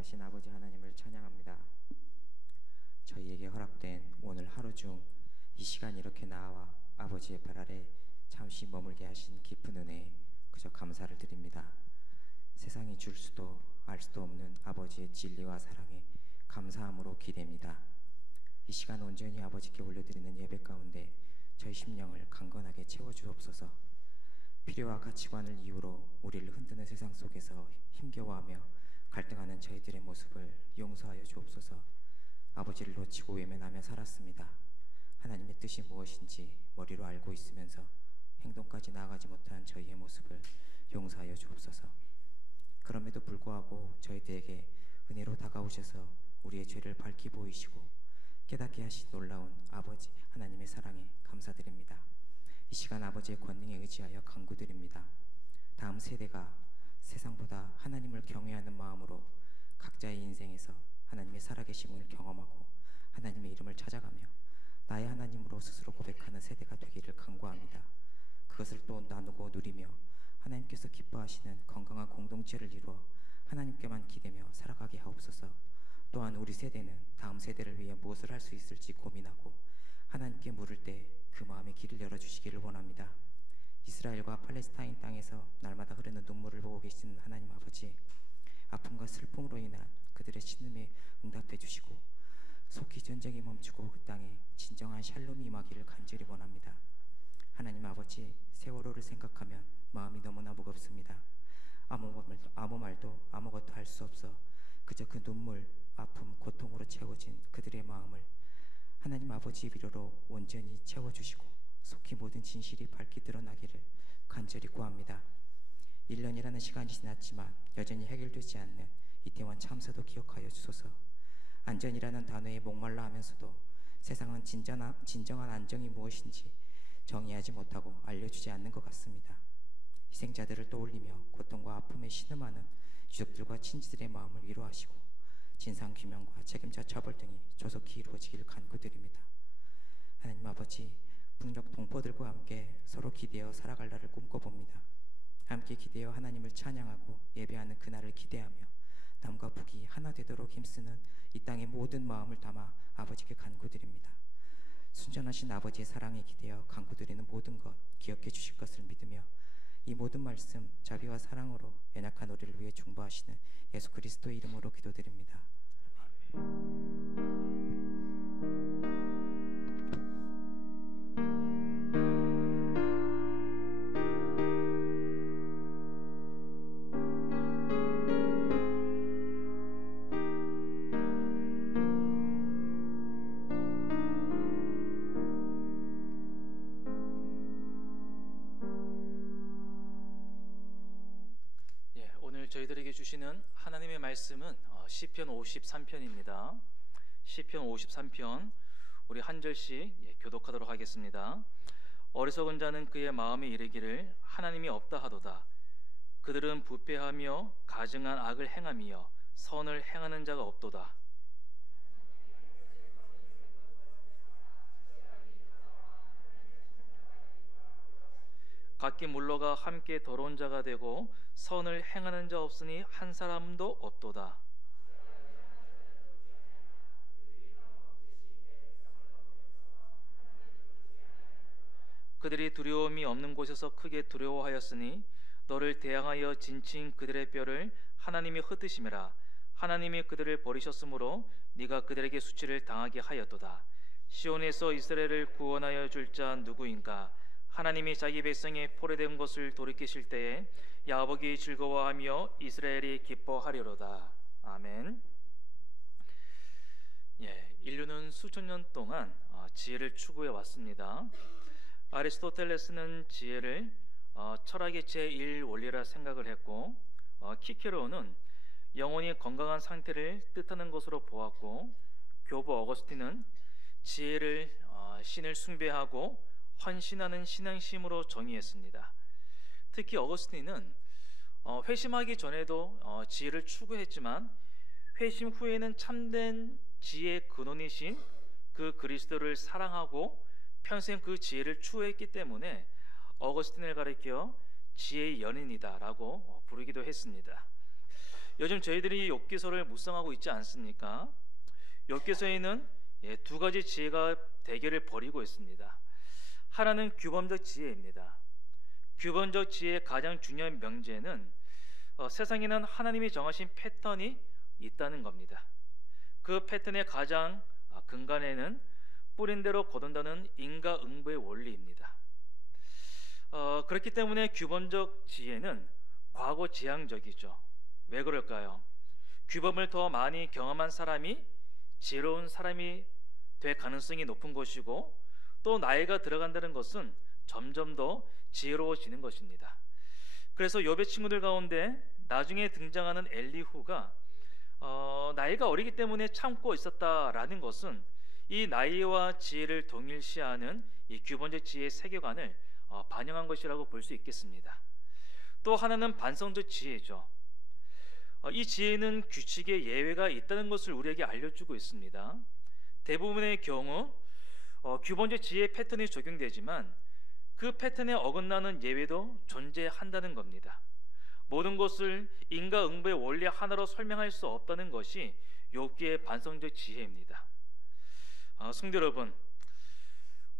전능하신 아버지 하나님을 찬양합니다. 저희에게 허락된 오늘 하루 중 이 시간 이렇게 나와 아버지의 발 아래 잠시 머물게 하신 깊은 은혜에 그저 감사를 드립니다. 세상이 줄 수도 알 수도 없는 아버지의 진리와 사랑에 감사함으로 기댑니다. 이 시간 온전히 아버지께 올려드리는 예배 가운데 저희 심령을 강건하게 채워주옵소서. 필요와 가치관을 이유로 우리를 흔드는 세상 속에서 힘겨워하며 갈등하는 저희들의 모습을 용서하여 주옵소서. 아버지를 놓치고 외면하며 살았습니다. 하나님의 뜻이 무엇인지 머리로 알고 있으면서 행동까지 나아가지 못한 저희의 모습을 용서하여 주옵소서. 그럼에도 불구하고 저희들에게 은혜로 다가오셔서 우리의 죄를 밝히 보이시고 깨닫게 하신 놀라운 아버지 하나님의 사랑에 감사드립니다. 이 시간 아버지의 권능에 의지하여 간구드립니다. 다음 세대가 세상보다 하나님을 경외하는 마음으로 각자의 인생에서 하나님의 살아계심을 경험하고 하나님의 이름을 찾아가며 나의 하나님으로 스스로 고백하는 세대가 되기를 간구합니다. 그것을 또 나누고 누리며 하나님께서 기뻐하시는 건강한 공동체를 이루어 하나님께만 기대며 살아가게 하옵소서. 또한 우리 세대는 다음 세대를 위해 무엇을 할 수 있을지 고민하고 하나님께 물을 때 그 마음의 길을 열어주시기를 원합니다. 이스라엘과 팔레스타인 땅에서 날마다 흐르는 눈물을 보고 계시는 하나님 아버지, 아픔과 슬픔으로 인한 그들의 신음에 응답해 주시고 속히 전쟁이 멈추고 그 땅에 진정한 샬롬이 임하기를 간절히 원합니다. 하나님 아버지, 세월호를 생각하면 마음이 너무나 무겁습니다. 아무 말도 아무것도 할 수 없어 그저 그 눈물, 아픔, 고통으로 채워진 그들의 마음을 하나님 아버지의 위로로 온전히 채워주시고 속히 모든 진실이 밝히 드러나기를 간절히 구합니다. 1년이라는 시간이 지났지만 여전히 해결되지 않는 이태원 참사도 기억하여 주소서. 안전이라는 단어에 목말라 하면서도 세상은 진정한 안정이 무엇인지 정의하지 못하고 알려주지 않는 것 같습니다. 희생자들을 떠올리며 고통과 아픔에 신음하는 유족들과 친지들의 마음을 위로하시고 진상규명과 책임자 처벌 등이 조속히 이루어지길 간구드립니다. 하나님 아버지, 북녘 동포들과 함께 서로 기대어 살아갈 날을 꿈꿔봅니다. 함께 기대어 하나님을 찬양하고 예배하는 그날을 기대하며 남과 북이 하나 되도록 힘쓰는 이 땅의 모든 마음을 담아 아버지께 간구드립니다. 순전하신 아버지의 사랑에 기대어 간구드리는 모든 것 기억해 주실 것을 믿으며 이 모든 말씀 자비와 사랑으로 연약한 우리를 위해 중보하시는 예수 그리스도의 이름으로 기도드립니다. 저희들에게 주시는 하나님의 말씀은 시편 53편입니다. 시편 53편 우리 한 절씩 교독하도록 하겠습니다. 어리석은 자는 그의 마음에 이르기를 하나님이 없다 하도다. 그들은 부패하며 가증한 악을 행하며 선을 행하는 자가 없도다. 각기 물러가 함께 더러운 자가 되고 선을 행하는 자 없으니 한 사람도 없도다. 그들이 두려움이 없는 곳에서 크게 두려워하였으니 너를 대항하여 진친 그들의 뼈를 하나님이 흩으심이라. 하나님이 그들을 버리셨으므로 네가 그들에게 수치를 당하게 하였도다. 시온에서 이스라엘을 구원하여 줄 자 누구인가? 하나님이 자기 백성의 포로된 것을 돌이키실 때에 야곱이 즐거워하며 이스라엘이 기뻐하리로다. 아멘. 인류는 수천 년 동안 지혜를 추구해 왔습니다. 아리스토텔레스는 지혜를 철학의 제1원리라 생각을 했고, 키케로는 영혼이 건강한 상태를 뜻하는 것으로 보았고, 교부 어거스틴은 지혜를 신을 숭배하고 헌신하는 신앙심으로 정의했습니다. 특히 어거스틴은 회심하기 전에도 지혜를 추구했지만 회심 후에는 참된 지혜의 근원이신 그 그리스도를 사랑하고 평생 그 지혜를 추구했기 때문에 어거스틴을 가리켜 지혜의 연인이다 라고 부르기도 했습니다. 요즘 저희들이 욥기서를 묵상하고 있지 않습니까? 욥기서에는 두 가지 지혜가 대결을 벌이고 있습니다. 하나는 규범적 지혜입니다. 규범적 지혜의 가장 중요한 명제는 세상에는 하나님이 정하신 패턴이 있다는 겁니다. 그 패턴의 가장 근간에는 뿌린 대로 거둔다는 인과응보의 원리입니다. 그렇기 때문에 규범적 지혜는 과거 지향적이죠. 왜 그럴까요? 규범을 더 많이 경험한 사람이 지혜로운 사람이 될 가능성이 높은 것이고, 또 나이가 들어간다는 것은 점점 더 지혜로워지는 것입니다. 그래서 욥의 친구들 가운데 나중에 등장하는 엘리후가 나이가 어리기 때문에 참고 있었다라는 것은 이 나이와 지혜를 동일시하는 이 규범적 지혜의 세계관을 반영한 것이라고 볼 수 있겠습니다. 또 하나는 반성적 지혜죠. 이 지혜는 규칙에 예외가 있다는 것을 우리에게 알려주고 있습니다. 대부분의 경우 규범적 지혜의 패턴이 적용되지만 그 패턴에 어긋나는 예외도 존재한다는 겁니다. 모든 것을 인과응보의 원리 하나로 설명할 수 없다는 것이 욥기의 반성적 지혜입니다. 성도 여러분,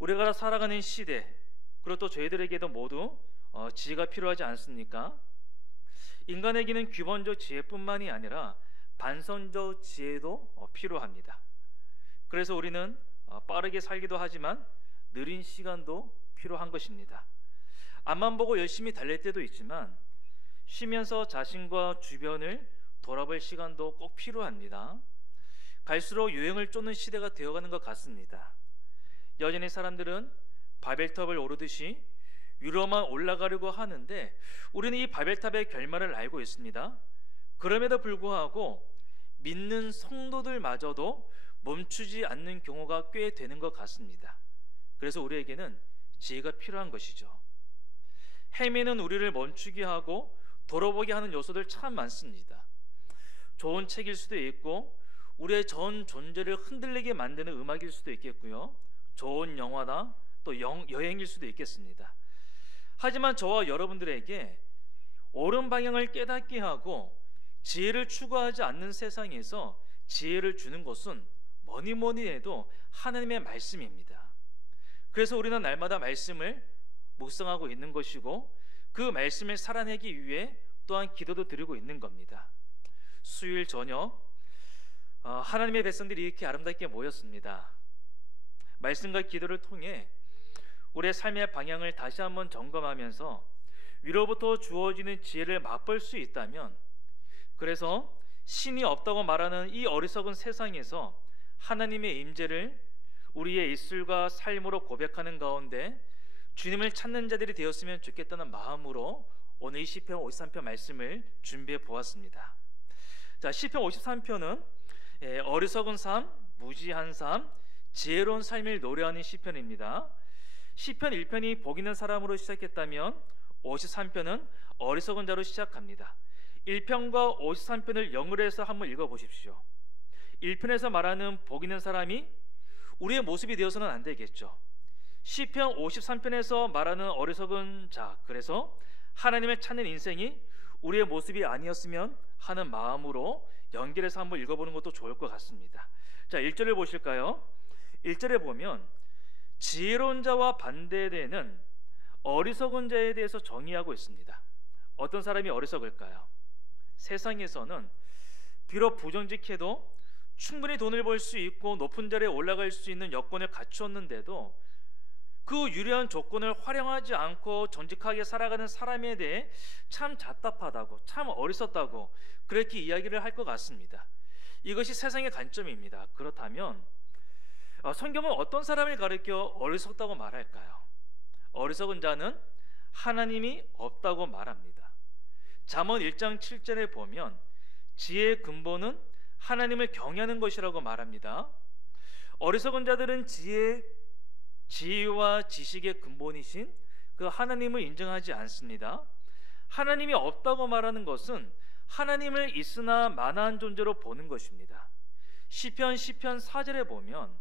우리가 살아가는 시대, 그리고 또 저희들에게도 모두 지혜가 필요하지 않습니까? 인간에게는 규범적 지혜뿐만이 아니라 반성적 지혜도 필요합니다. 그래서 우리는 빠르게 살기도 하지만 느린 시간도 필요한 것입니다. 앞만 보고 열심히 달릴 때도 있지만 쉬면서 자신과 주변을 돌아볼 시간도 꼭 필요합니다. 갈수록 유행을 쫓는 시대가 되어가는 것 같습니다. 여전히 사람들은 바벨탑을 오르듯이 위로만 올라가려고 하는데 우리는 이 바벨탑의 결말을 알고 있습니다. 그럼에도 불구하고 믿는 성도들마저도 멈추지 않는 경우가 꽤 되는 것 같습니다. 그래서 우리에게는 지혜가 필요한 것이죠. 헤매는 우리를 멈추게 하고 돌아보게 하는 요소들 참 많습니다. 좋은 책일 수도 있고 우리의 전 존재를 흔들리게 만드는 음악일 수도 있겠고요, 좋은 영화나 또 여행일 수도 있겠습니다. 하지만 저와 여러분들에게 옳은 방향을 깨닫게 하고 지혜를 추구하지 않는 세상에서 지혜를 주는 것은 뭐니 해도 하나님의 말씀입니다. 그래서 우리는 날마다 말씀을 묵상하고 있는 것이고 그 말씀을 살아내기 위해 또한 기도도 드리고 있는 겁니다. 수요일 저녁 하나님의 백성들이 이렇게 아름답게 모였습니다. 말씀과 기도를 통해 우리의 삶의 방향을 다시 한번 점검하면서 위로부터 주어지는 지혜를 맛볼 수 있다면, 그래서 신이 없다고 말하는 이 어리석은 세상에서 하나님의 임재를 우리의 입술과 삶으로 고백하는 가운데 주님을 찾는 자들이 되었으면 좋겠다는 마음으로 오늘 이 시편 53편 말씀을 준비해 보았습니다. 자, 시편 53편은 어리석은 삶, 무지한 삶, 지혜로운 삶을 노래하는 시편입니다. 시편 1편이 복 있는 사람으로 시작했다면 53편은 어리석은 자로 시작합니다. 1편과 53편을 영어로 해서 한번 읽어보십시오. 1편에서 말하는 복 있는 사람이 우리의 모습이 되어서는 안 되겠죠. 시편 53편에서 말하는 어리석은 자, 그래서 하나님을 찾는 인생이 우리의 모습이 아니었으면 하는 마음으로 연결해서 한번 읽어보는 것도 좋을 것 같습니다. 자, 1절을 보실까요? 1절에 보면 지혜로운 자와 반대되는 어리석은 자에 대해서 정의하고 있습니다. 어떤 사람이 어리석을까요? 세상에서는 비록 부정직해도 충분히 돈을 벌 수 있고 높은 자리에 올라갈 수 있는 여건을 갖추었는데도 그 유리한 조건을 활용하지 않고 정직하게 살아가는 사람에 대해 참 답답하다고, 참 어리석다고 그렇게 이야기를 할 것 같습니다. 이것이 세상의 관점입니다. 그렇다면 성경은 어떤 사람을 가리켜 어리석다고 말할까요? 어리석은 자는 하나님이 없다고 말합니다. 잠언 1장 7절에 보면 지혜의 근본은 하나님을 경외하는 것이라고 말합니다. 어리석은 자들은 지혜와 지식의 근본이신 그 하나님을 인정하지 않습니다. 하나님이 없다고 말하는 것은 하나님을 있으나 마나한 존재로 보는 것입니다. 시편 4절에 보면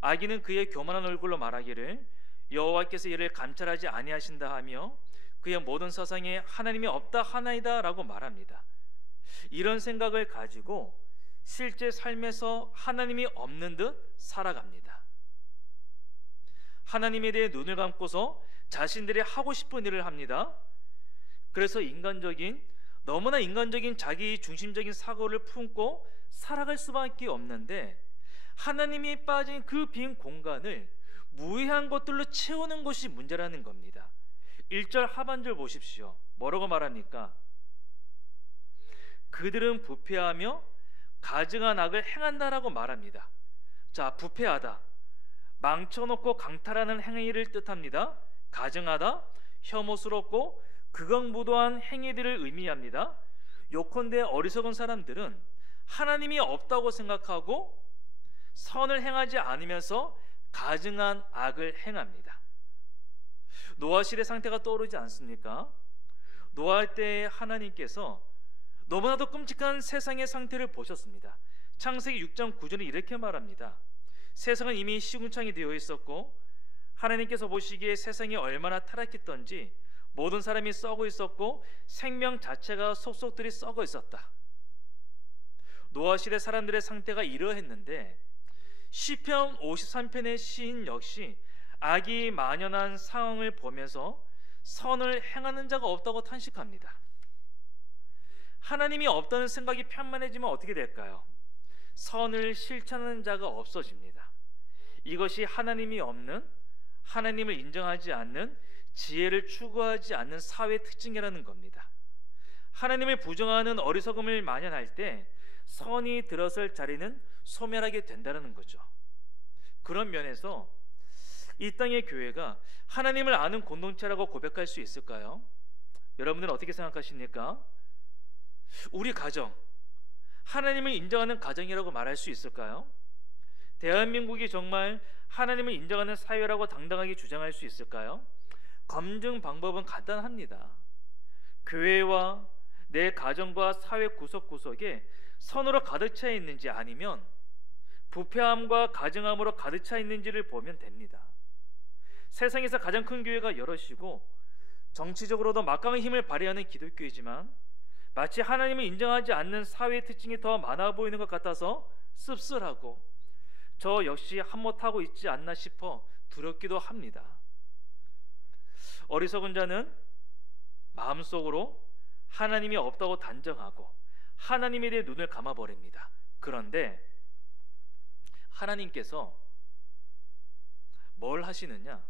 악인은 그의 교만한 얼굴로 말하기를 여호와께서 이를 감찰하지 아니하신다 하며 그의 모든 사상에 하나님이 없다 하나이다 라고 말합니다. 이런 생각을 가지고 실제 삶에서 하나님이 없는 듯 살아갑니다. 하나님에 대해 눈을 감고서 자신들이 하고 싶은 일을 합니다. 그래서 너무나 인간적인 자기 중심적인 사고를 품고 살아갈 수밖에 없는데, 하나님이 빠진 그 빈 공간을 무의한 것들로 채우는 것이 문제라는 겁니다. 1절 하반절 보십시오. 뭐라고 말합니까? 그들은 부패하며 가증한 악을 행한다라고 말합니다. 자, 부패하다, 망쳐놓고 강탈하는 행위를 뜻합니다. 가증하다, 혐오스럽고 극악무도한 행위들을 의미합니다. 요컨대 어리석은 사람들은 하나님이 없다고 생각하고 선을 행하지 않으면서 가증한 악을 행합니다. 노아 시대 상태가 떠오르지 않습니까? 노아할 때 하나님께서 너무나도 끔찍한 세상의 상태를 보셨습니다. 창세기 6장 9절에 이렇게 말합니다. 세상은 이미 시궁창이 되어 있었고 하나님께서 보시기에 세상이 얼마나 타락했던지 모든 사람이 썩어 있었고 생명 자체가 속속들이 썩어 있었다. 노아 시대 사람들의 상태가 이러했는데 시편 53편의 시인 역시 악이 만연한 상황을 보면서 선을 행하는 자가 없다고 탄식합니다. 하나님이 없다는 생각이 편만해지면 어떻게 될까요? 선을 실천하는 자가 없어집니다. 이것이 하나님이 없는, 하나님을 인정하지 않는, 지혜를 추구하지 않는 사회의 특징이라는 겁니다. 하나님을 부정하는 어리석음을 만연할 때 선이 들어설 자리는 소멸하게 된다는 거죠. 그런 면에서 이 땅의 교회가 하나님을 아는 공동체라고 고백할 수 있을까요? 여러분들은 어떻게 생각하십니까? 우리 가정, 하나님을 인정하는 가정이라고 말할 수 있을까요? 대한민국이 정말 하나님을 인정하는 사회라고 당당하게 주장할 수 있을까요? 검증 방법은 간단합니다. 교회와 내 가정과 사회 구석구석에 선으로 가득 차 있는지 아니면 부패함과 가증함으로 가득 차 있는지를 보면 됩니다. 세상에서 가장 큰 교회가 여럿이고 정치적으로도 막강한 힘을 발휘하는 기독교이지만 마치 하나님을 인정하지 않는 사회의 특징이 더 많아 보이는 것 같아서 씁쓸하고 저 역시 한몫하고 있지 않나 싶어 두렵기도 합니다. 어리석은 자는 마음속으로 하나님이 없다고 단정하고 하나님에 대해 눈을 감아버립니다. 그런데 하나님께서 뭘 하시느냐?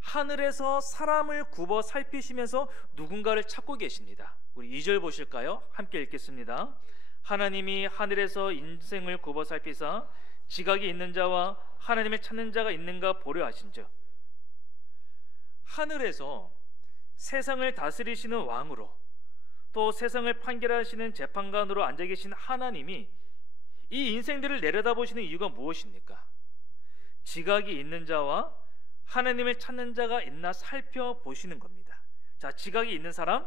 하늘에서 사람을 굽어 살피시면서 누군가를 찾고 계십니다. 우리 2절 보실까요? 함께 읽겠습니다. 하나님이 하늘에서 인생을 굽어 살피사 지각이 있는 자와 하나님을 찾는 자가 있는가 보려 하신즉, 하늘에서 세상을 다스리시는 왕으로 또 세상을 판결하시는 재판관으로 앉아 계신 하나님이 이 인생들을 내려다보시는 이유가 무엇입니까? 지각이 있는 자와 하나님을 찾는 자가 있나 살펴보시는 겁니다. 자, 지각이 있는 사람,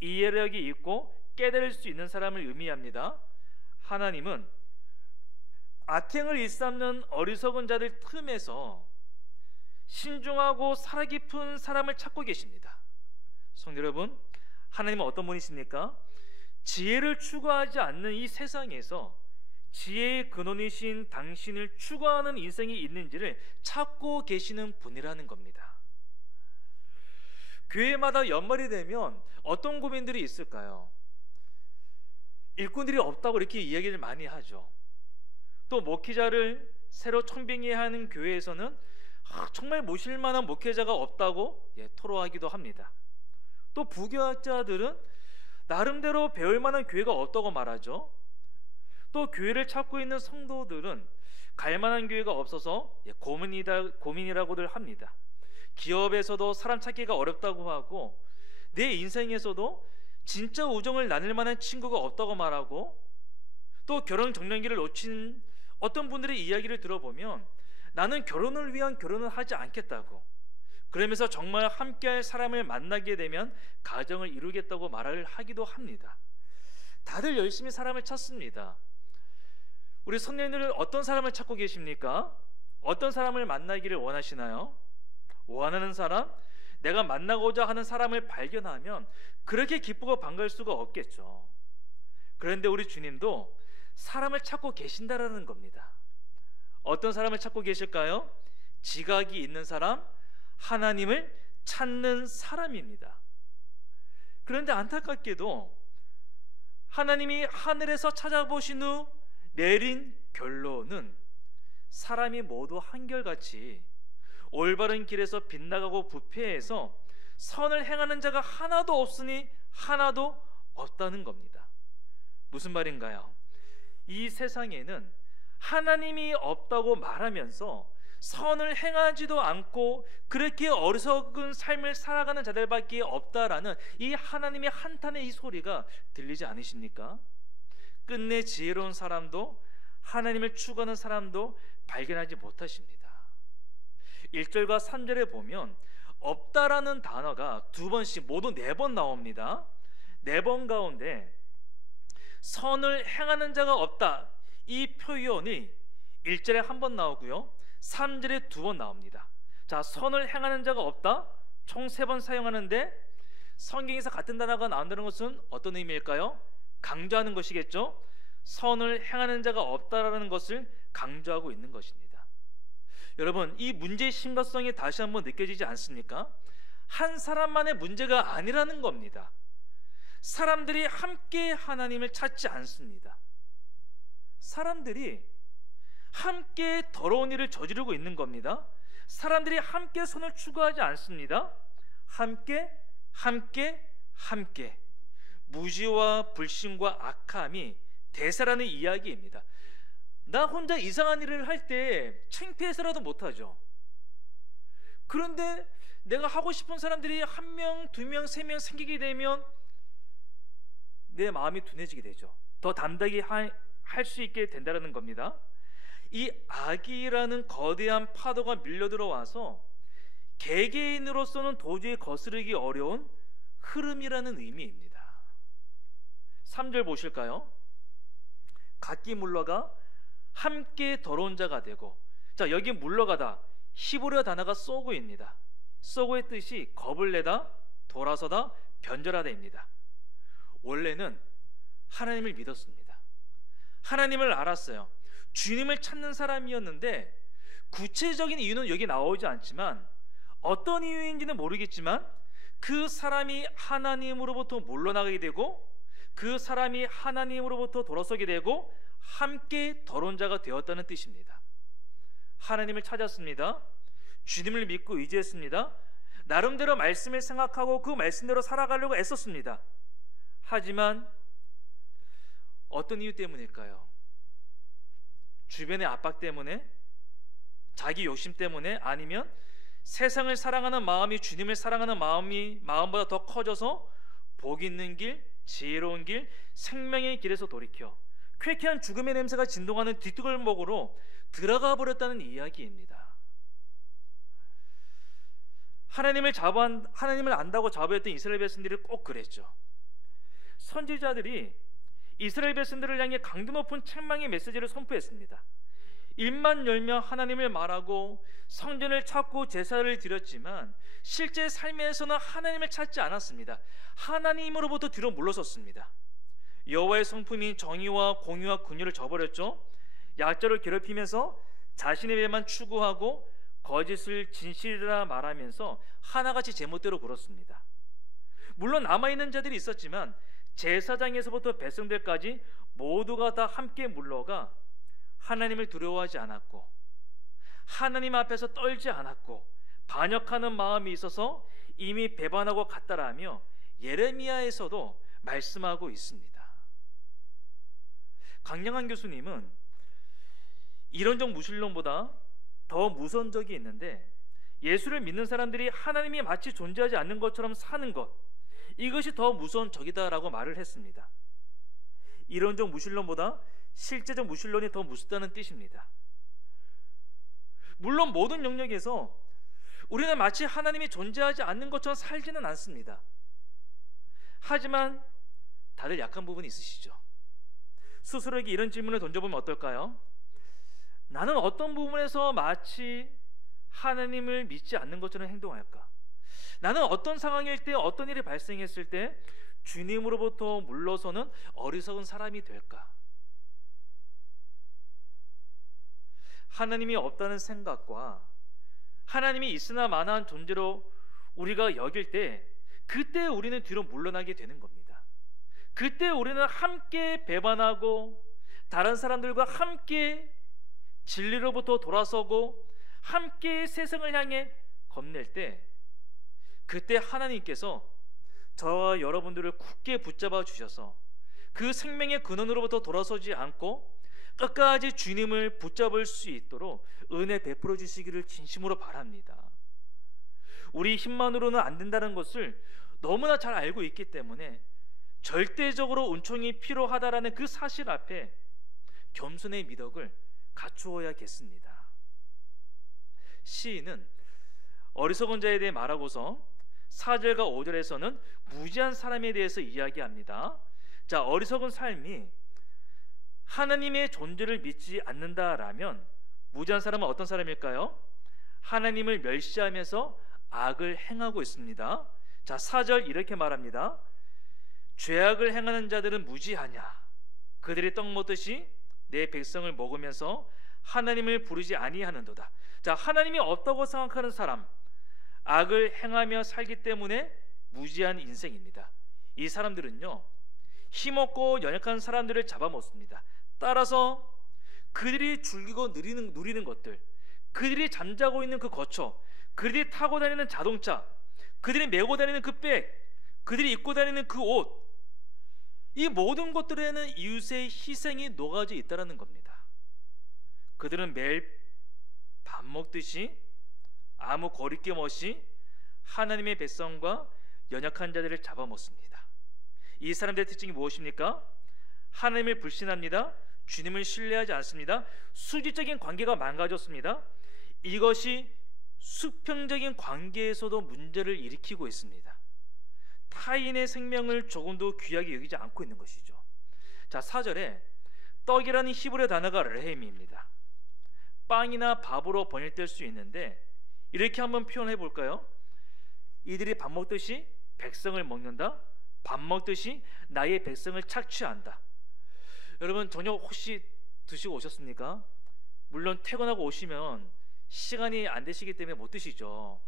이해력이 있고 깨달을 수 있는 사람을 의미합니다. 하나님은 악행을 일삼는 어리석은 자들 틈에서 신중하고 살아깊은 사람을 찾고 계십니다. 성도 여러분, 하나님은 어떤 분이십니까? 지혜를 추구하지 않는 이 세상에서 지혜의 근원이신 당신을 추구하는 인생이 있는지를 찾고 계시는 분이라는 겁니다. 교회마다 연말이 되면 어떤 고민들이 있을까요? 일꾼들이 없다고 이렇게 이야기를 많이 하죠. 또 목회자를 새로 청빙해야 하는 교회에서는 정말 모실 만한 목회자가 없다고 토로하기도 합니다. 또 부교학자들은 나름대로 배울 만한 교회가 없다고 말하죠. 또 교회를 찾고 있는 성도들은 갈 만한 교회가 없어서 고민이라고들 합니다. 기업에서도 사람 찾기가 어렵다고 하고 내 인생에서도 진짜 우정을 나눌 만한 친구가 없다고 말하고, 또 결혼 정년기를 놓친 어떤 분들의 이야기를 들어보면 나는 결혼을 위한 결혼을 하지 않겠다고, 그러면서 정말 함께할 사람을 만나게 되면 가정을 이루겠다고 말을 하기도 합니다. 다들 열심히 사람을 찾습니다. 우리 선녀님들은 어떤 사람을 찾고 계십니까? 어떤 사람을 만나기를 원하시나요? 원하는 사람, 내가 만나고자 하는 사람을 발견하면 그렇게 기쁘고 반가울 수가 없겠죠. 그런데 우리 주님도 사람을 찾고 계신다라는 겁니다. 어떤 사람을 찾고 계실까요? 지각이 있는 사람, 하나님을 찾는 사람입니다. 그런데 안타깝게도 하나님이 하늘에서 찾아보신 후 내린 결론은 사람이 모두 한결같이 올바른 길에서 빗나가고 부패해서 선을 행하는 자가 하나도 없으니 하나도 없다는 겁니다. 무슨 말인가요? 이 세상에는 하나님이 없다고 말하면서 선을 행하지도 않고 그렇게 어리석은 삶을 살아가는 자들밖에 없다라는 이 하나님의 한탄의 이 소리가 들리지 않으십니까? 끝내 지혜로운 사람도 하나님을 추구하는 사람도 발견하지 못하십니다. 1절과 3절에 보면 없다라는 단어가 두 번씩 모두 4번 나옵니다. 4번 가운데 선을 행하는 자가 없다, 이 표현이 1절에 한 번 나오고요, 3절에 2번 나옵니다. 자, 선을 행하는 자가 없다 총 3번 사용하는데 성경에서 같은 단어가 나온다는 것은 어떤 의미일까요? 강조하는 것이겠죠. 선을 행하는 자가 없다라는 것을 강조하고 있는 것입니다. 여러분, 이 문제의 심각성이 다시 한번 느껴지지 않습니까? 한 사람만의 문제가 아니라는 겁니다. 사람들이 함께 하나님을 찾지 않습니다. 사람들이 함께 더러운 일을 저지르고 있는 겁니다. 사람들이 함께 선을 추구하지 않습니다. 함께 무지와 불신과 악함이 대세라는 이야기입니다. 나 혼자 이상한 일을 할 때 창피해서라도 못하죠. 그런데 내가 하고 싶은 사람들이 1명, 2명, 3명 생기게 되면 내 마음이 둔해지게 되죠. 더 담대하게 할 수 있게 된다는 겁니다. 이 악이라는 거대한 파도가 밀려 들어와서 개개인으로서는 도저히 거스르기 어려운 흐름이라는 의미입니다. 3절 보실까요? 각기 물러가 함께 더러운 자가 되고, 자, 여기 물러가다 히브리어 단어가 쏘고입니다. 쏘고의 뜻이 겁을 내다, 돌아서다, 변절하다입니다. 원래는 하나님을 믿었습니다. 하나님을 알았어요. 주님을 찾는 사람이었는데 구체적인 이유는 여기 나오지 않지만 어떤 이유인지는 모르겠지만 그 사람이 하나님으로부터 물러나게 되고 그 사람이 하나님으로부터 돌아서게 되고 함께 더러운 자가 되었다는 뜻입니다. 하나님을 찾았습니다. 주님을 믿고 의지했습니다. 나름대로 말씀을 생각하고 그 말씀대로 살아가려고 애썼습니다. 하지만 어떤 이유 때문일까요? 주변의 압박 때문에? 자기 욕심 때문에? 아니면 세상을 사랑하는 마음이 주님을 사랑하는 마음보다 더 커져서 복 있는 길, 지혜로운 길, 생명의 길에서 돌이켜 쾌쾌한 죽음의 냄새가 진동하는 뒷골목으로 들어가 버렸다는 이야기입니다. 하나님을 안다고 자부했던 이스라엘 백성들이 꼭 그랬죠. 선지자들이 이스라엘 백성들을 향해 강도 높은 책망의 메시지를 선포했습니다. 입만 열며 하나님을 말하고 성전을 찾고 제사를 드렸지만 실제 삶에서는 하나님을 찾지 않았습니다. 하나님으로부터 뒤로 물러섰습니다. 여호와의 성품인 정의와 공의와 긍휼을 저버렸죠. 약자를 괴롭히면서 자신의 배만 추구하고 거짓을 진실이라 말하면서 하나같이 제멋대로 굴었습니다. 물론 남아있는 자들이 있었지만 제사장에서부터 백성들까지 모두가 다 함께 물러가 하나님을 두려워하지 않았고 하나님 앞에서 떨지 않았고 반역하는 마음이 있어서 이미 배반하고 갔다라며 예레미야에서도 말씀하고 있습니다. 강영한 교수님은 이론적 무신론보다 더 무서운 적이 있는데 예수를 믿는 사람들이 하나님이 마치 존재하지 않는 것처럼 사는 것, 이것이 더 무서운 적이다라고 말을 했습니다. 이론적 무신론보다 실제적 무신론이 더 무섭다는 뜻입니다. 물론 모든 영역에서 우리는 마치 하나님이 존재하지 않는 것처럼 살지는 않습니다. 하지만 다들 약한 부분이 있으시죠. 스스로에게 이런 질문을 던져보면 어떨까요? 나는 어떤 부분에서 마치 하나님을 믿지 않는 것처럼 행동할까? 나는 어떤 상황일 때, 어떤 일이 발생했을 때 주님으로부터 물러서는 어리석은 사람이 될까? 하나님이 없다는 생각과 하나님이 있으나 마나한 존재로 우리가 여길 때, 그때 우리는 뒤로 물러나게 되는 겁니다. 그때 우리는 함께 배반하고 다른 사람들과 함께 진리로부터 돌아서고 함께 세상을 향해 겁낼 때, 그때 하나님께서 저와 여러분들을 굳게 붙잡아 주셔서 그 생명의 근원으로부터 돌아서지 않고 끝까지 주님을 붙잡을 수 있도록 은혜 베풀어 주시기를 진심으로 바랍니다. 우리 힘만으로는 안 된다는 것을 너무나 잘 알고 있기 때문에 절대적으로 은총이 필요하다라는 그 사실 앞에 겸손의 미덕을 갖추어야겠습니다. 시인은 어리석은 자에 대해 말하고서 4절과 5절에서는 무지한 사람에 대해서 이야기합니다. 자, 어리석은 삶이 하나님의 존재를 믿지 않는다라면 무지한 사람은 어떤 사람일까요? 하나님을 멸시하면서 악을 행하고 있습니다. 자, 4절 이렇게 말합니다. 죄악을 행하는 자들은 무지하냐? 그들이 떡 먹듯이 내 백성을 먹으면서 하나님을 부르지 아니하는도다. 자, 하나님이 없다고 생각하는 사람, 악을 행하며 살기 때문에 무지한 인생입니다. 이 사람들은요, 힘없고 연약한 사람들을 잡아먹습니다. 따라서 그들이 즐기고 누리는 것들, 그들이 잠자고 있는 그 거처, 그들이 타고 다니는 자동차, 그들이 메고 다니는 그 백, 그들이 입고 다니는 그 옷, 이 모든 것들에는 이웃의 희생이 녹아져 있다는 겁니다. 그들은 매일 밥 먹듯이 아무 거리낌 없이 하나님의 백성과 연약한 자들을 잡아먹습니다. 이 사람들의 특징이 무엇입니까? 하나님을 불신합니다. 주님을 신뢰하지 않습니다. 수직적인 관계가 망가졌습니다. 이것이 수평적인 관계에서도 문제를 일으키고 있습니다. 타인의 생명을 조금도 귀하게 여기지 않고 있는 것이죠. 자, 4절에 떡이라는 히브리 단어가 레헴입니다. 빵이나 밥으로 번역될 수 있는데 이렇게 한번 표현해 볼까요? 이들이 밥 먹듯이 백성을 먹는다. 밥 먹듯이 나의 백성을 착취한다. 여러분, 저녁 혹시 드시고 오셨습니까? 물론 퇴근하고 오시면 시간이 안 되시기 때문에 못 드시죠.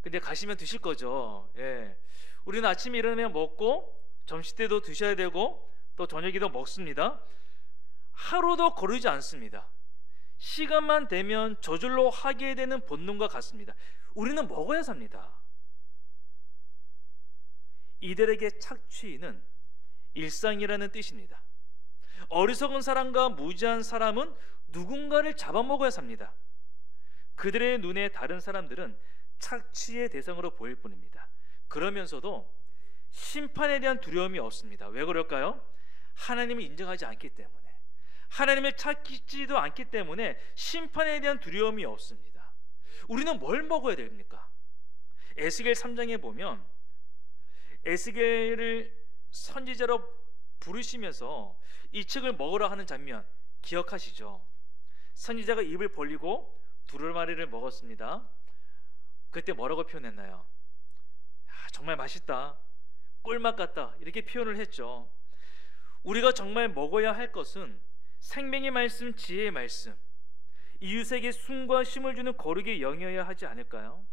근데 가시면 드실 거죠. 예. 우리는 아침에 일어나면 먹고 점심 때도 드셔야 되고 또 저녁에도 먹습니다. 하루도 거르지 않습니다. 시간만 되면 저절로 하게 되는 본능과 같습니다. 우리는 먹어야 삽니다. 이들에게 착취는 일상이라는 뜻입니다. 어리석은 사람과 무지한 사람은 누군가를 잡아먹어야 삽니다. 그들의 눈에 다른 사람들은 착취의 대상으로 보일 뿐입니다. 그러면서도 심판에 대한 두려움이 없습니다. 왜 그럴까요? 하나님을 인정하지 않기 때문에, 하나님을 찾지도 않기 때문에 심판에 대한 두려움이 없습니다. 우리는 뭘 먹어야 됩니까? 에스겔 3장에 보면 에스겔을 선지자로 부르시면서 이 책을 먹으라 하는 장면 기억하시죠? 선지자가 입을 벌리고 두루마리를 먹었습니다. 그때 뭐라고 표현했나요? 정말 맛있다, 꿀맛 같다, 이렇게 표현을 했죠. 우리가 정말 먹어야 할 것은 생명의 말씀, 지혜의 말씀, 이웃에게 숨과 쉼을 주는 거룩의 영이어야 하지 않을까요?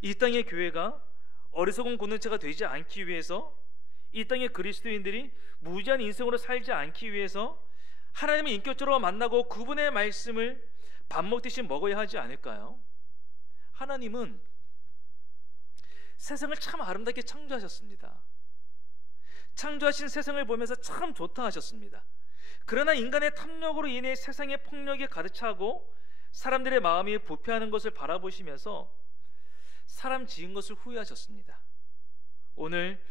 이 땅의 교회가 어리석은 공동체가 되지 않기 위해서, 이 땅의 그리스도인들이 무지한 인생으로 살지 않기 위해서 하나님을 인격적으로 만나고 그분의 말씀을 밥 먹듯이 먹어야 하지 않을까요? 하나님은 세상을 참 아름답게 창조하셨습니다. 창조하신 세상을 보면서 참 좋다 하셨습니다. 그러나 인간의 탐욕으로 인해 세상의 폭력이 가득 차고 사람들의 마음이 부패하는 것을 바라보시면서 사람 지은 것을 후회하셨습니다. 오늘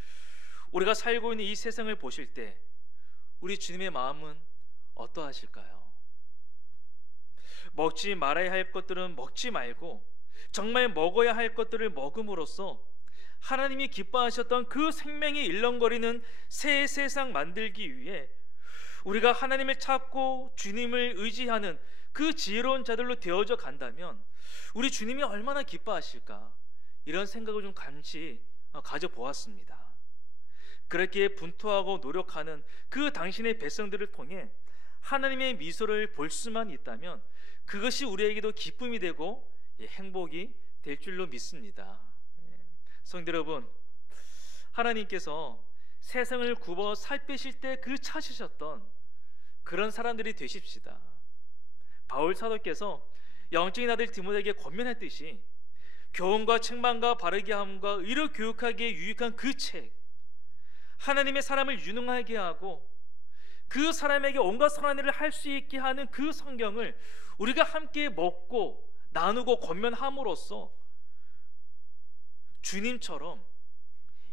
우리가 살고 있는 이 세상을 보실 때 우리 주님의 마음은 어떠하실까요? 먹지 말아야 할 것들은 먹지 말고 정말 먹어야 할 것들을 먹음으로써 하나님이 기뻐하셨던 그 생명이 일렁거리는 새 세상 만들기 위해 우리가 하나님을 찾고 주님을 의지하는 그 지혜로운 자들로 되어져 간다면 우리 주님이 얼마나 기뻐하실까, 이런 생각을 좀 잠시 가져보았습니다. 그렇게 분투하고 노력하는 그 당신의 백성들을 통해 하나님의 미소를 볼 수만 있다면 그것이 우리에게도 기쁨이 되고 행복이 될 줄로 믿습니다. 성도 여러분, 하나님께서 세상을 굽어 살 빼실 때 그 찾으셨던 그런 사람들이 되십시다. 바울 사도께서 영적인 아들 디모데에게 권면했듯이 교훈과 책망과 바르게 함과 의로 교육하기에 유익한 그 책, 하나님의 사람을 유능하게 하고 그 사람에게 온갖 선한 일을 할 수 있게 하는 그 성경을 우리가 함께 먹고 나누고 권면함으로써 주님처럼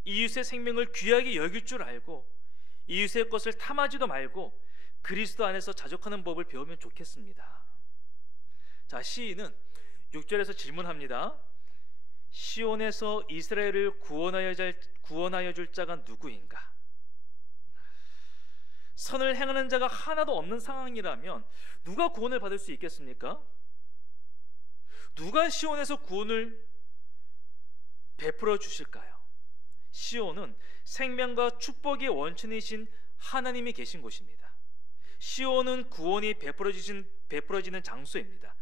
이웃의 생명을 귀하게 여길 줄 알고 이웃의 것을 탐하지도 말고 그리스도 안에서 자족하는 법을 배우면 좋겠습니다. 자, 시인은 6절에서 질문합니다. 시온에서 이스라엘을 구원하여 줄 자가 누구인가? 선을 행하는 자가 하나도 없는 상황이라면 누가 구원을 받을 수 있겠습니까? 누가 시온에서 구원을 베풀어 주실까요? 시온은 생명과 축복의 원천이신 하나님이 계신 곳입니다. 시온은 구원이 베풀어지는 장소입니다.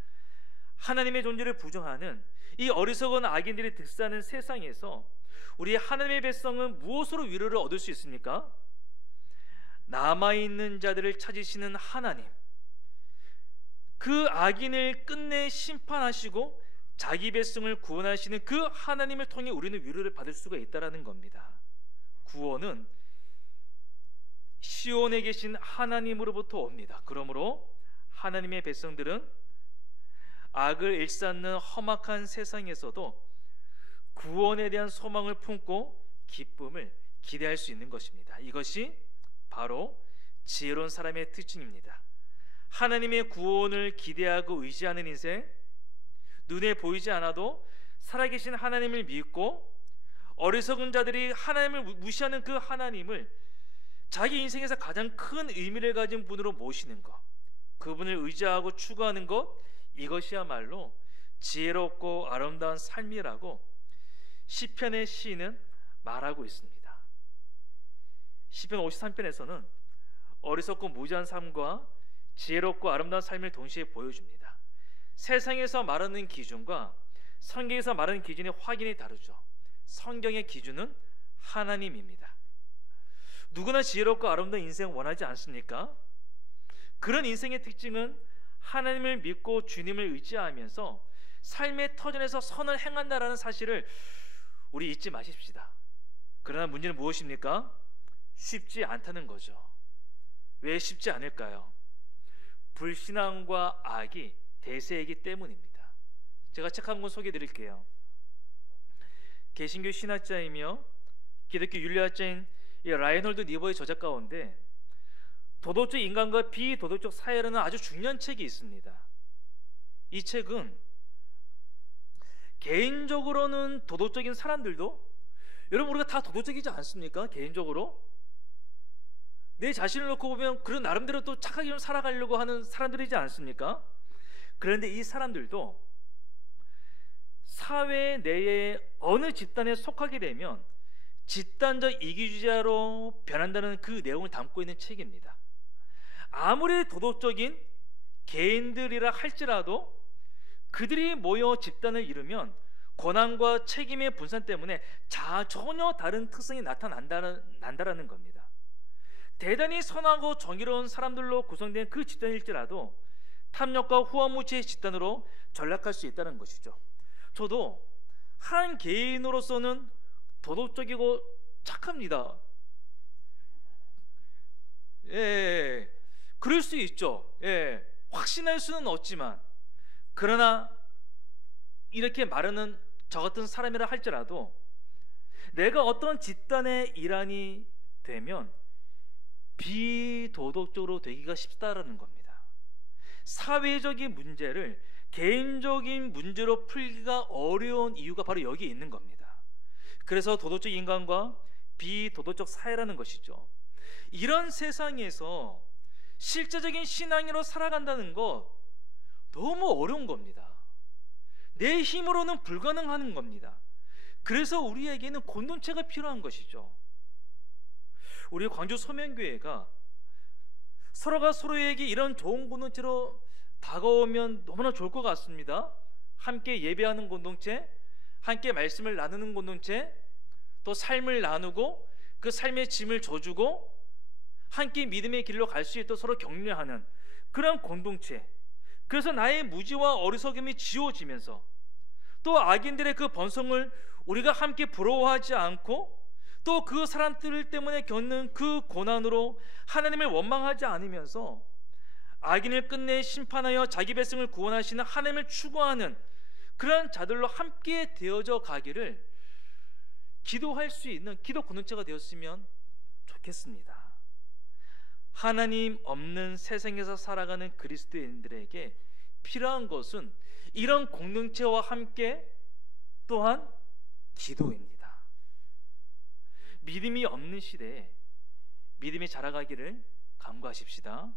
하나님의 존재를 부정하는 이 어리석은 악인들이 득세하는 세상에서 우리 하나님의 백성은 무엇으로 위로를 얻을 수 있습니까? 남아있는 자들을 찾으시는 하나님, 그 악인을 끝내 심판하시고 자기 백성을 구원하시는 그 하나님을 통해 우리는 위로를 받을 수가 있다는 겁니다. 구원은 시온에 계신 하나님으로부터 옵니다. 그러므로 하나님의 백성들은 악을 일삼는 험악한 세상에서도 구원에 대한 소망을 품고 기쁨을 기대할 수 있는 것입니다. 이것이 바로 지혜로운 사람의 특징입니다. 하나님의 구원을 기대하고 의지하는 인생, 눈에 보이지 않아도 살아계신 하나님을 믿고 어리석은 자들이 하나님을 무시하는 그 하나님을 자기 인생에서 가장 큰 의미를 가진 분으로 모시는 것, 그분을 의지하고 추구하는 것, 이것이야말로 지혜롭고 아름다운 삶이라고 시편의 시인은 말하고 있습니다. 시편 53편에서는 어리석고 무지한 삶과 지혜롭고 아름다운 삶을 동시에 보여줍니다. 세상에서 말하는 기준과 성경에서 말하는 기준의 확연히 다르죠. 성경의 기준은 하나님입니다. 누구나 지혜롭고 아름다운 인생 원하지 않습니까? 그런 인생의 특징은 하나님을 믿고 주님을 의지하면서 삶의 터전에서 선을 행한다라는 사실을 우리 잊지 마십시다. 그러나 문제는 무엇입니까? 쉽지 않다는 거죠. 왜 쉽지 않을까요? 불신앙과 악이 대세이기 때문입니다. 제가 책 한 권 소개해 드릴게요. 개신교 신학자이며 기독교 윤리학자인 라이놀드 니버의 저작 가운데 도덕적 인간과 비도덕적 사회라는 아주 중요한 책이 있습니다. 이 책은 개인적으로는 도덕적인 사람들도, 여러분 우리가 다 도덕적이지 않습니까? 개인적으로 내 자신을 놓고 보면 그런 나름대로 또 착하게 좀 살아가려고 하는 사람들이지 않습니까? 그런데 이 사람들도 사회 내에 어느 집단에 속하게 되면 집단적 이기주의자로 변한다는 그 내용을 담고 있는 책입니다. 아무리 도덕적인 개인들이라 할지라도 그들이 모여 집단을 이루면 권한과 책임의 분산 때문에 전혀 다른 특성이 나타난다라는 겁니다. 대단히 선하고 정의로운 사람들로 구성된 그 집단일지라도 탐욕과 후원무치의 집단으로 전락할 수 있다는 것이죠. 저도 한 개인으로서는 도덕적이고 착합니다. 그럴 수 있죠. 확신할 수는 없지만, 그러나 이렇게 말하는 저 같은 사람이라 할지라도 내가 어떤 집단의 일환이 되면 비도덕적으로 되기가 쉽다라는 겁니다. 사회적인 문제를 개인적인 문제로 풀기가 어려운 이유가 바로 여기에 있는 겁니다. 그래서 도덕적 인간과 비도덕적 사회라는 것이죠. 이런 세상에서 실제적인 신앙으로 살아간다는 것 너무 어려운 겁니다. 내 힘으로는 불가능한 겁니다. 그래서 우리에게는 공동체가 필요한 것이죠. 우리 광주 소명교회가 서로가 서로에게 이런 좋은 공동체로 다가오면 너무나 좋을 것 같습니다. 함께 예배하는 공동체, 함께 말씀을 나누는 공동체, 또 삶을 나누고 그 삶의 짐을 져주고 함께 믿음의 길로 갈 수 있도록 서로 격려하는 그런 공동체. 그래서 나의 무지와 어리석음이 지워지면서 또 악인들의 그 번성을 우리가 함께 부러워하지 않고 또 그 사람들 때문에 겪는 그 고난으로 하나님을 원망하지 않으면서 악인을 끝내 심판하여 자기 백성을 구원하시는 하나님을 추구하는 그런 자들로 함께 되어져 가기를 기도할 수 있는 기도 공동체가 되었으면 좋겠습니다. 하나님 없는 세상에서 살아가는 그리스도인들에게 필요한 것은 이런 공동체와 함께 또한 기도입니다. 믿음이 없는 시대에 믿음이 자라가기를 간구하십시다.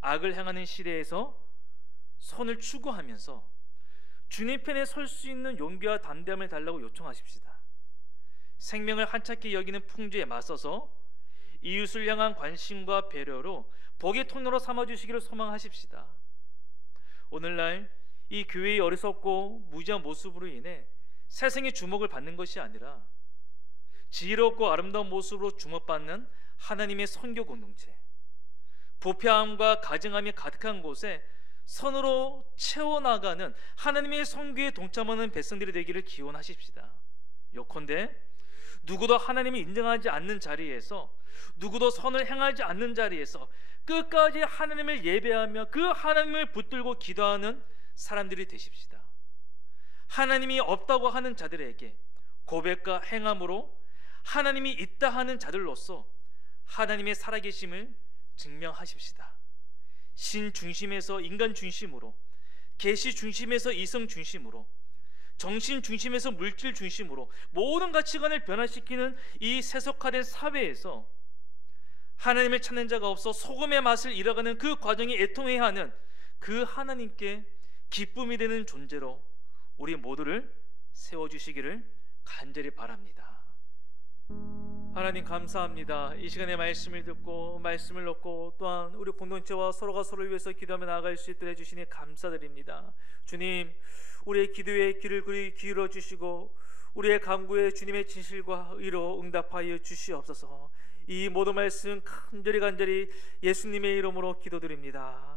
악을 행하는 시대에서 선을 추구하면서 주님 편에 설 수 있는 용기와 담대함을 달라고 요청하십시다. 생명을 한찮게 여기는 풍조에 맞서서 이웃을 향한 관심과 배려로 복의 통로로 삼아주시기를 소망하십시다. 오늘날 이 교회의 어리석고 무지한 모습으로 인해 세상의 주목을 받는 것이 아니라 지혜롭고 아름다운 모습으로 주목받는 하나님의 선교 공동체, 부패함과 가증함이 가득한 곳에 선으로 채워나가는 하나님의 선교에 동참하는 백성들이 되기를 기원하십시다. 요컨대 누구도 하나님을 인정하지 않는 자리에서, 누구도 선을 행하지 않는 자리에서 끝까지 하나님을 예배하며 그 하나님을 붙들고 기도하는 사람들이 되십시다. 하나님이 없다고 하는 자들에게 고백과 행함으로 하나님이 있다 하는 자들로서 하나님의 살아계심을 증명하십시다. 신 중심에서 인간 중심으로, 계시 중심에서 이성 중심으로, 정신 중심에서 물질 중심으로 모든 가치관을 변화시키는 이 세속화된 사회에서 하나님을 찾는 자가 없어 소금의 맛을 잃어가는 그 과정이 애통해야 하는 그 하나님께 기쁨이 되는 존재로 우리 모두를 세워주시기를 간절히 바랍니다. 하나님 감사합니다. 이 시간에 말씀을 듣고 말씀을 넣고 또한 우리 공동체와 서로가 서로를 위해서 기도하며 나아갈 수 있도록 해주시니 감사드립니다. 주님, 우리의 기도에 귀를 기울여 주시고 우리의 간구에 주님의 진실과 의로 응답하여 주시옵소서. 이 모든 말씀 간절히 예수님의 이름으로 기도드립니다.